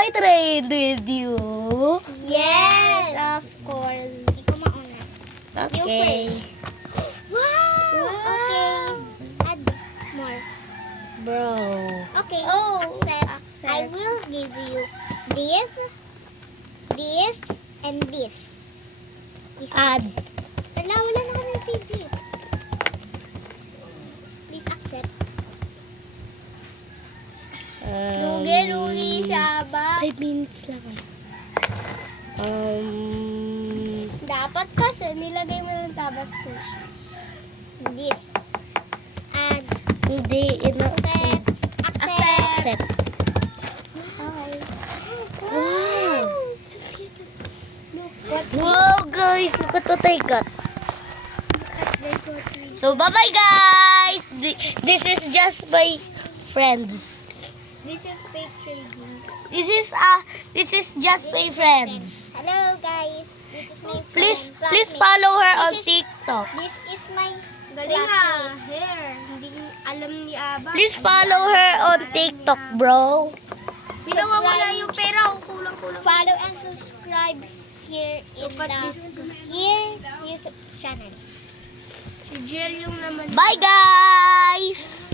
I trade with you? Yes, of course. Ikaw mauna. You Okay. first. Wow. Okay. Add more. Bro. Okay. Oh, Accept. I will give you this, and this. Add. Wala na kami video. Please accept. Lugi siya ba? 5 minutes lang. Dapat kasi nilagay mo ng tabasco. This. And Hindi. accept. Accept. Okay. Wow. So cute. Look Wow, guys. Look at what I got. at this what we So, bye-bye, guys. This is just my friends. This is fake trading. This is just my friends. Hello guys. This is my Please classmate. follow her on This is- TikTok. This is my Galing classmate. hair. Hindi alam ni Aba. Please follow her on TikTok, bro. Ginawa mo Subscribe. na yung pera ko. Kulang-kulang. Follow and subscribe here in here YouTube channel. Si Jill yung naman. Bye, guys.